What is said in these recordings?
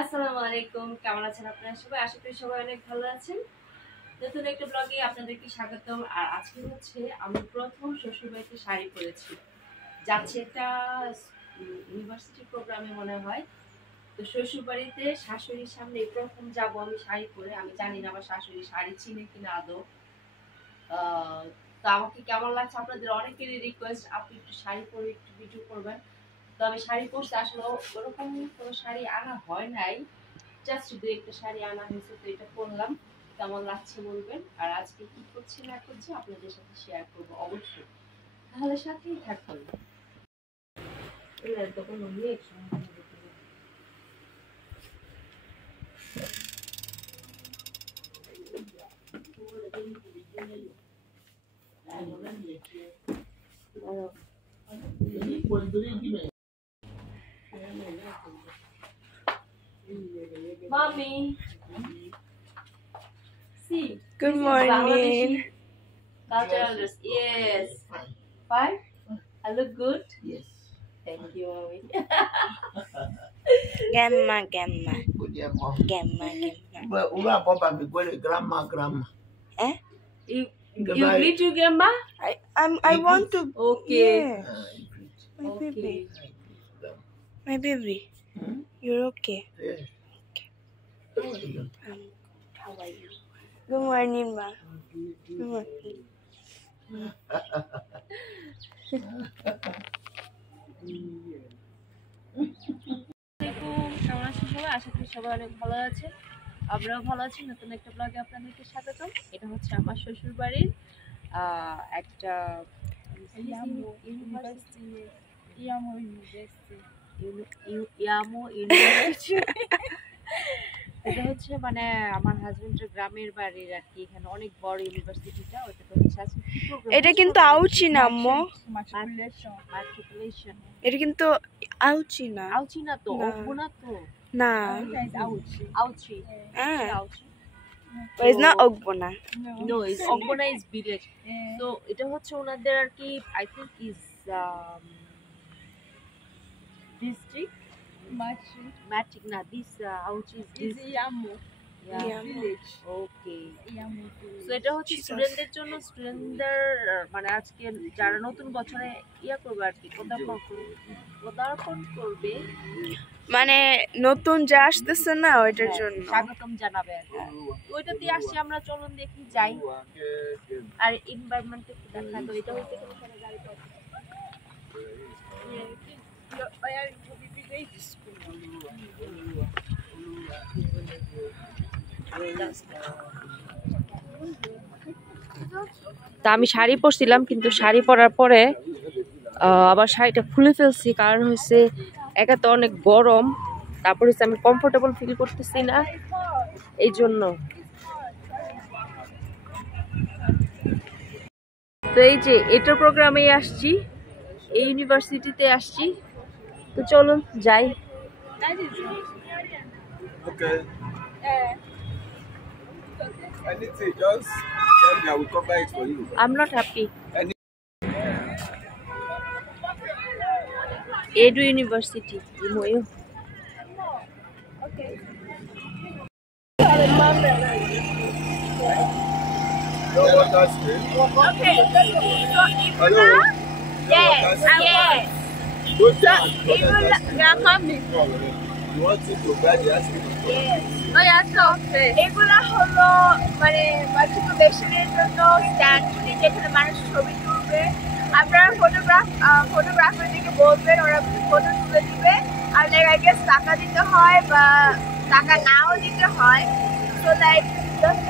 আসসালামু আলাইকুম, কেমন আছেন আপনারা সবাই? আশা করি সবাই অনেক ভালো আছেন। নতুন একটা ব্লগে আপনাদেরকে স্বাগতম। আর আজকে হচ্ছে আমি প্রথম শ্বশুরবাড়িতে শাড়ি পরেছি, যাচ্ছি একটা ইউনিভার্সিটি প্রোগ্রামে মনে হয়। তো শ্বশুরবাড়িতে শাশুড়ির সামনে প্রথম যাব আমি শাড়ি পরে। আমি জানি না আমার শাশুড়ি শাড়ি চিনে কিনা আদৌ। তো আমাকে কেমন লাগছে, আপনাদের অনেকেরই রিকোয়েস্ট আপনি একটু শাড়ি পরে একটু ভিডিও করবেন। তো আমি শাড়ি পরতে আসলে ওরকম কোনো শাড়ি আনা হয় নাই, জাস্ট দু একটা শাড়ি আনা হয়েছে, তো এটা পরলাম। কেমন লাগছে বলবেন। আর আজকে কি করছি না করছি আপনাদের সাথে শেয়ার করবো অবশ্যই, তাহলে সাথেই থাকুন। Mommy, see. Good morning. Cultural dress. Yes. Fine. I look good. Yes. Thank you, mommy. Gamma. Good year, mom. Gamma. But Ula Papa be going grandma. Eh? You greet your grandma? I want to. Okay. Yeah. My baby. Okay. My baby. Hmm? You're okay. Yes. Okay. How are you? How are you? Good morning, ma. Good morning. কেমন আছেন সবাই? আশা করি সবাই অনেক ভালো আছে, আমরাও ভালো আছি। নতুন একটা ব্লগে আপনাদেরকে স্বাগতম। এটা হচ্ছে আমার শ্বশুর বাড়ির একটা ইউনিভার্সিটি। এটা হচ্ছে মানে আমার হাজবেন্ডের গ্রামের বাড়ির আর কি। এখানে অনেক বড় ইউনিভার্সিটিটা, ওটাতে হচ্ছে আছে এটা কিন্তু আউচি না আম্মু। ম্যাট্রিকুলেশন। এটা কিন্তু আউচি না। আউচি না তো, না। ওগবো না তো। না। আউচি। হ্যাঁ। আউচি। It's not Ogbona. No, it's Ogbona is village. So এটা হচ্ছে ওনাদের আর কি, I think is district. Matric না, this Auchi is Iamo. village. Okay. Iamo. So এটা হচ্ছে স্টুডেন্টদের জন্য, স্টুডেন্টদের মানে আজকে যারা নতুন বছরে করবে আর কি, পদার্পণ করবে, মানে নতুন যা আসতেছে না ওইটার জন্য স্বাগতম জানাবে আর কি। ওইটাতে আসছি আমরা, চলুন দেখি যাই। আর এনভায়রনমেন্ট একটু দেখা। তো এটা হচ্ছে কোনো সারা গাড়ি পাবো। তা আমি শাড়ি পরছিলাম, কিন্তু শাড়ি পরার পরে আবার শাড়িটা খুলে ফেলছি, কারণ হচ্ছে একা তো অনেক গরম, তারপর হচ্ছে আমি কমফোর্টেবল ফিল করতেছি না, এই জন্য। তো এই যে এটা প্রোগ্রামে আসছি, এই ইউনিভার্সিটিতে আসছি, তো চলুন যাই। Okay. Anything, just tell me, I will cover it for you. I'm not happy. Edu University. Imoyo. Okay. Okay. So Hello. yes. Good job. They are coming. You want it to buy the ice cream? Yes. Oh yeah, so এগুলা হলো মানে মাল্টিপ্লিকেশনের জন্য স্ট্যান্ড, যেখানে মানুষ ছবি তুলবে। আপনারা ফটোগ্রাফারদেরকে বলবেন, ওরা ফটো তুলে দিবে। আর লাইক আই গেস টাকা দিতে হয় বা টাকা নাও দিতে হয়। সো লাইক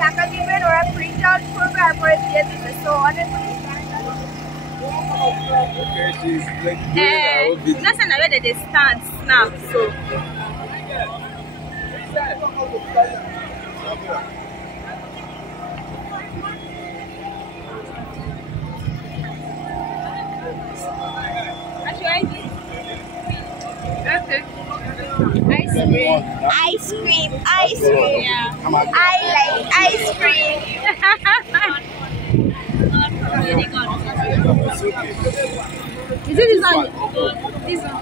টাকা দিবেন, ওরা প্রিন্ট আউট করবে আর পরে দিয়ে দিবে। সো অনেকগুলি Okay, she's like doing her own video. that's another way they stand snap. So Ice cream. Yeah. I like ice cream. Is it this one? This one.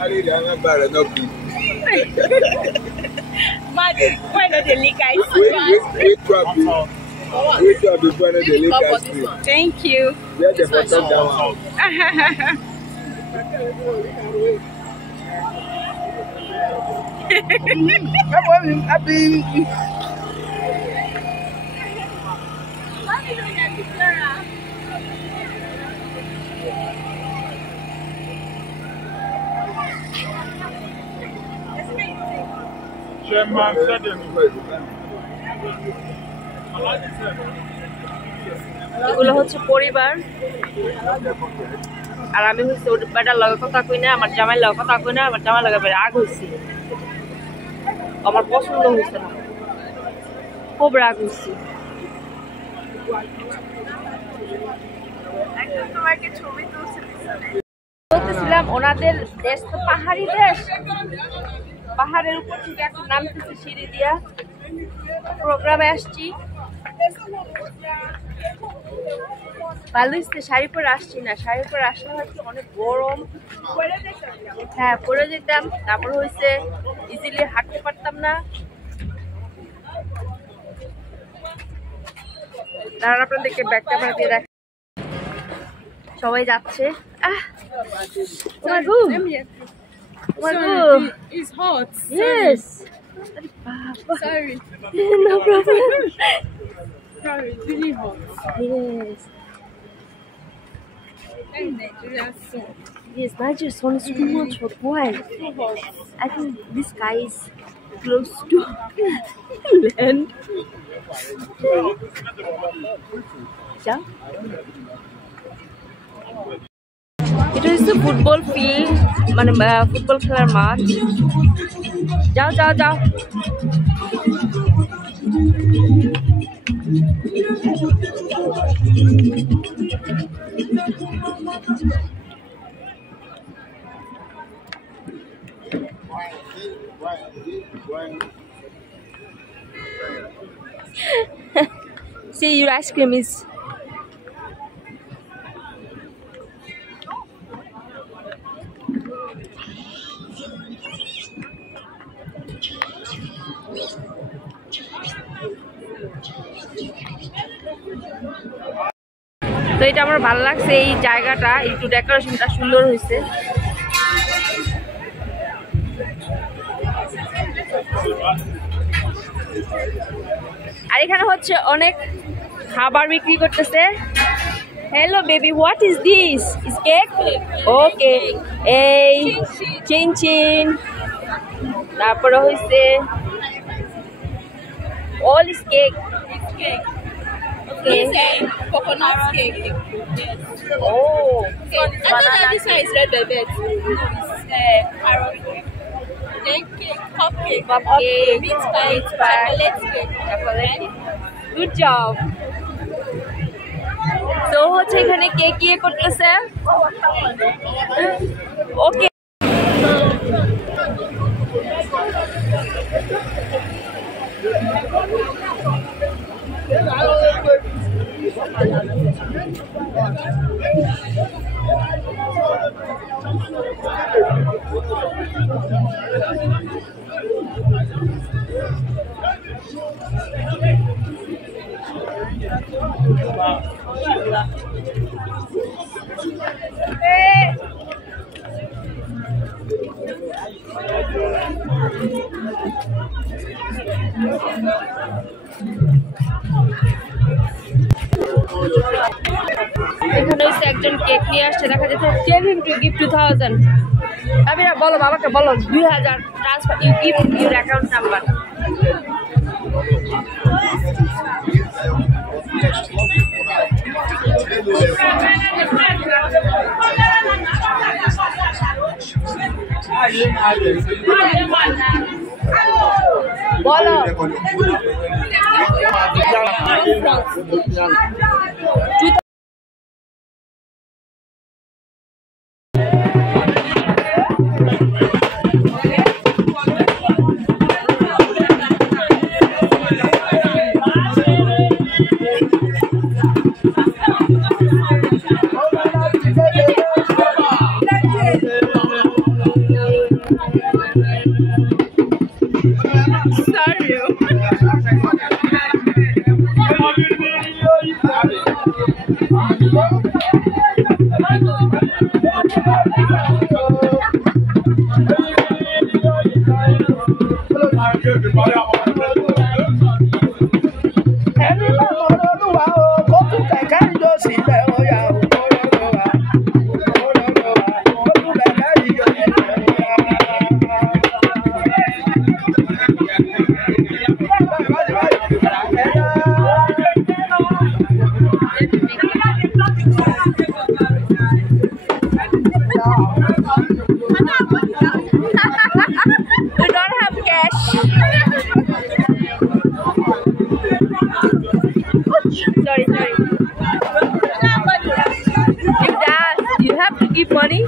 Ali the other bar not be. Mother, why not the liquor ice Wait to be one of the latest. Thank you. Yeah, the bottom down. এগুলো হচ্ছে পরিবার আর আমি হচ্ছে ওর বেটার লগে কথা কই না আমার জামাইয়ের লগে কথা কই না আমার জামাইয়ের লগে রাগ হইছে আমার পছন্দ হইছে না খুব রাগ হইছে তোমাকে ছবি বলতেছিলাম ওনাদের দেশ তো পাহাড়ি দেশ পাহাড়ের উপর থেকে একটা নামতেছে সিঁড়ি দিয়া প্রোগ্রামে আসছি ভালো হচ্ছে শাড়ি পরে আসছি না শাড়ি পরে আসলে হয়তো অনেক গরম হ্যাঁ পরে যেতাম তারপর হয়েছে ইজিলি হাঁটতে পারতাম না তারা আপনাদেরকে ব্যাক ক্যামেরা দিয়ে দেখ সবাই যাচ্ছে It's hot. Yes. Sorry. No problem. Sorry, it's really hot. Yes. And Nigerian sun. Yes, Nigeria's sun is too much hot. Why? I think this sky is close to land. Yeah. এটা হচ্ছে football field মানে ফুটবল খেলার মাঠ যাও যাও যাও See, your ice cream is তো এটা আমার ভালো লাগছে এই জায়গাটা একটু ডেকোরেশনটা সুন্দর হয়েছে আর এখানে হচ্ছে অনেক খাবার বিক্রি করতেছে hello baby what is this is cake okay এই চিন চিন তারপরে হয়েছে all is cake It's a coconut cake. Yes. Oh, Okay. I know that this one is red velvet. It's carrot cake. Then cake, cupcake, meat pie, chocolate cake. chocolate. Good job. So হচ্ছে এখানে কেক ইয়ে করতেছে ওকে এখানে হচ্ছে একজন কেক নিয়ে আসছে দেখা যাচ্ছে টেল হিম টু গিভ 2000 আবিরা বলো বাবাকে বলো 2000 transfer you give your account number বলো Sorry. You dance, you have to give money.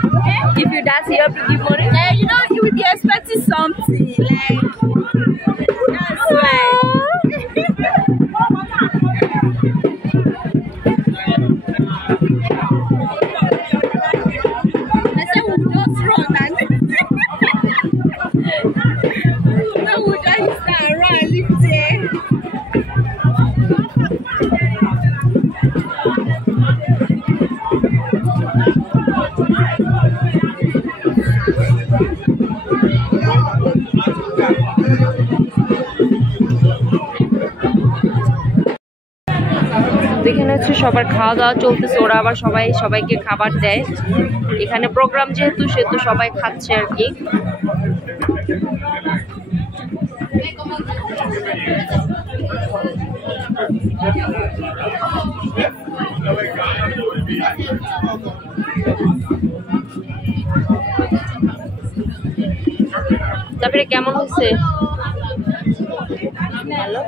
If you dance, you have to give money. You know, you would be expecting something, like, that's why. I said we'll just run and no, we'll just start run, lift there. এখানে হচ্ছে সবার খাওয়া দাওয়া চলতেছে, ওরা আবার সবাইকে খাবার দেয়। এখানে প্রোগ্রাম যেহেতু সেহেতু সবাই খাচ্ছে আর কি। তারপরে কেমন হচ্ছে? ভালো।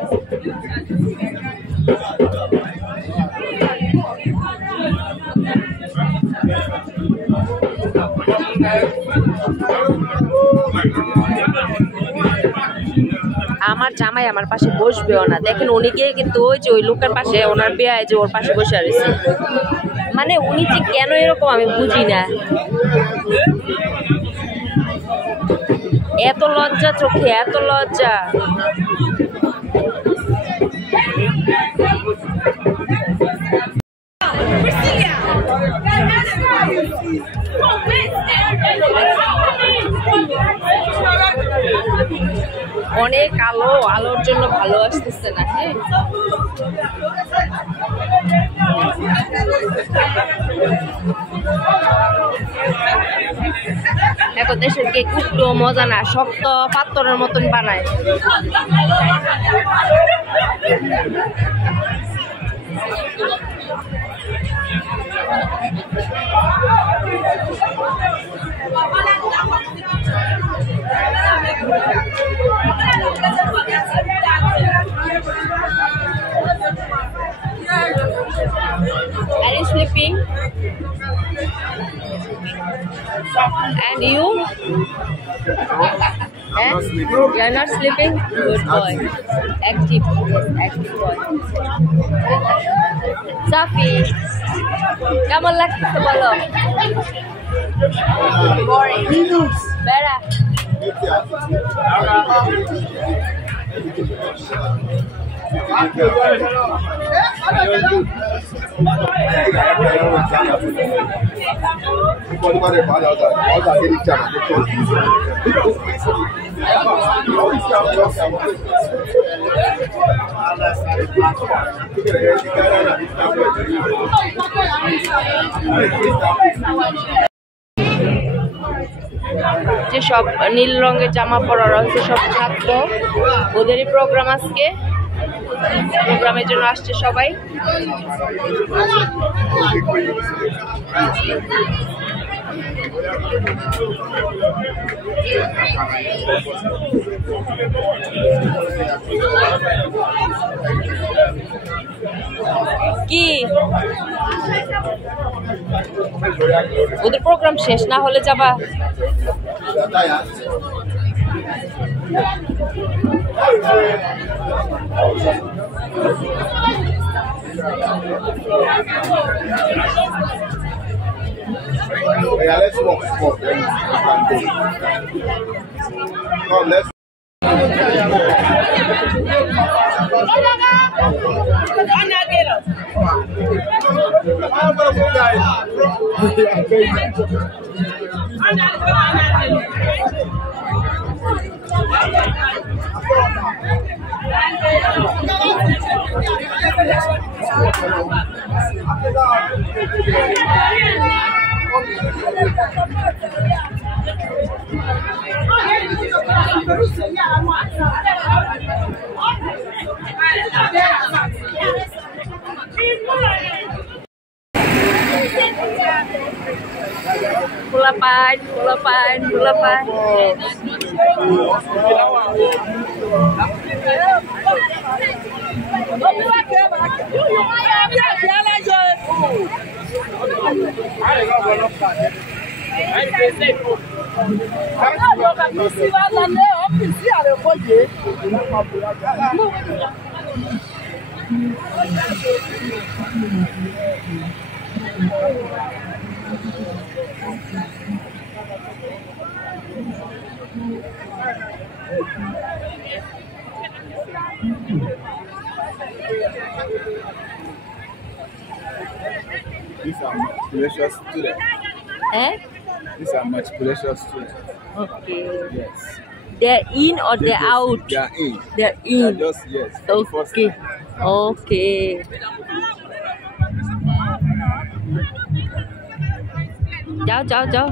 আমার জামাই আমার পাশে বসবেও না, দেখেন উনি গিয়ে কিন্তু ওই যে ওই লোকের পাশে, ওনার বিয়ে যে ওর পাশে বসে রয়েছে। মানে উনি যে কেন এরকম আমি বুঝি না, এত লজ্জা চোখে, এত লজ্জা। অনেক আলো, আলোর জন্য ভালো আসতেছে না। হ্যাঁ, এখন দেশের কেক একটু মজা না, শক্ত পাথরের মতন বানায়। Are you sleeping? And you? You are not sleeping? Good boy. Active. Yes, active boy. Safi, কেমন লাগতেছে বলো? Boring. Bera. যে সব নীল রঙের জামা পরা রয়েছে সব ছাত্র, ওদেরই প্রোগ্রাম আজকে। প্রোগ্রামের জন্য আসছে সবাই। কি ওদের প্রোগ্রাম শেষ না হলে যাবা? Yeah, let's walk. Come, let's. Pulapan. These are matriculation students. Eh? These are matriculation students. Okay. Yes. They're in or they're out? They are in. They're They are in. just, yes. for the first Okay. time. Okay. Ciao.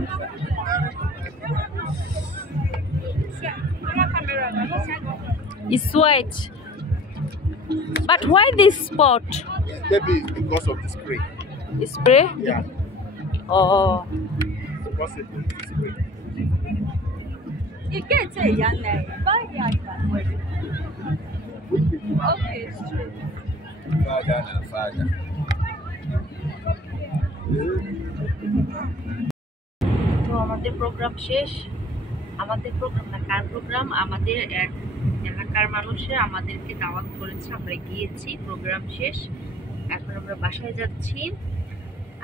It's white. But why this spot? Maybe because of the spray. Spray? Yeah. Oh. Possibly the spray. Father. তো আমাদের প্রোগ্রাম শেষ। আমাদের প্রোগ্রাম না, কার প্রোগ্রাম? আমাদের এক এলাকার মানুষে আমাদেরকে দাওয়াত করেছে, আমরা গিয়েছি, প্রোগ্রাম শেষ, এখন আমরা বাসায় যাচ্ছি।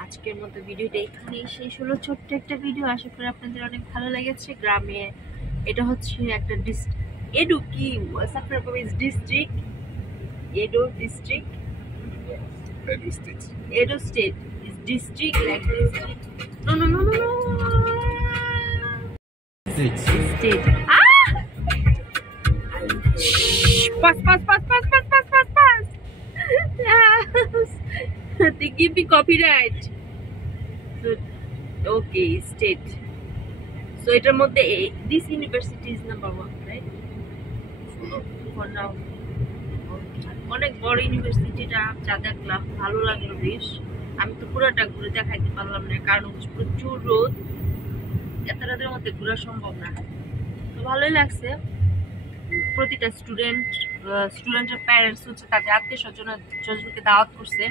আজকের মতো ভিডিওটা এখানেই শেষ হলো, ছোট্ট একটা ভিডিও। আশা করি আপনাদের অনেক ভালো লেগেছে। গ্রামে এটা হচ্ছে একটা এডু কি district, ado district, Edo State. Edo State is district like district. No. State. Ah! Shh! Pass. Yes. They give me copyright. So, okay, state. So এটার মধ্যে this university is number 1, right? For now. অনেক বড় ইউনিভার্সিটিটা যা দেখলাম ভালো লাগলো বেশ। আমি তো পুরোটা ঘুরে দেখাইতে পারলাম না, কারণ হচ্ছে প্রচুর রোদ, এত রাতের মধ্যে ঘোরা সম্ভব না। তো ভালোই লাগছে। প্রতিটা স্টুডেন্টের প্যারেন্টস হচ্ছে তাদের আত্মীয় স্বজনকে দাওয়াত করছে।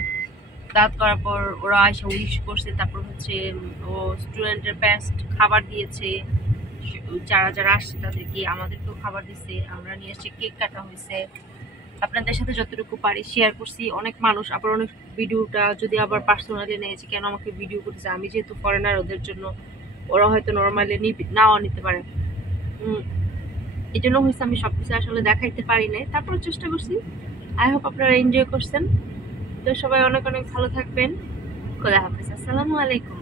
দাওয়াত করার পর ওরা এসে উইশ করছে, তারপর হচ্ছে ও স্টুডেন্টের বেস্ট খাবার দিয়েছে, যারা আসছে তাদেরকে, আমাদেরকেও খাবার দিছে, আমরা নিয়ে এসে কেক কাটা হয়েছে। আপনাদের সাথে যতটুকু পারি শেয়ার করছি। অনেক মানুষ আবার অনেক ভিডিওটা যদি আবার পার্সোনালি নিয়েছে, কেন আমাকে ভিডিও করতেছে, আমি যেহেতু ফরেনার, ওদের জন্য ওরা হয়তো নর্মালি নাও নিতে পারে, এই জন্য হয়েছে আমি সবকিছু আসলে দেখাইতে পারি নাই, তারপরে চেষ্টা করছি। আই হোপ আপনারা এনজয় করছেন। তো সবাই অনেক ভালো থাকবেন। খোদা হাফেজ। আসসালামু আলাইকুম।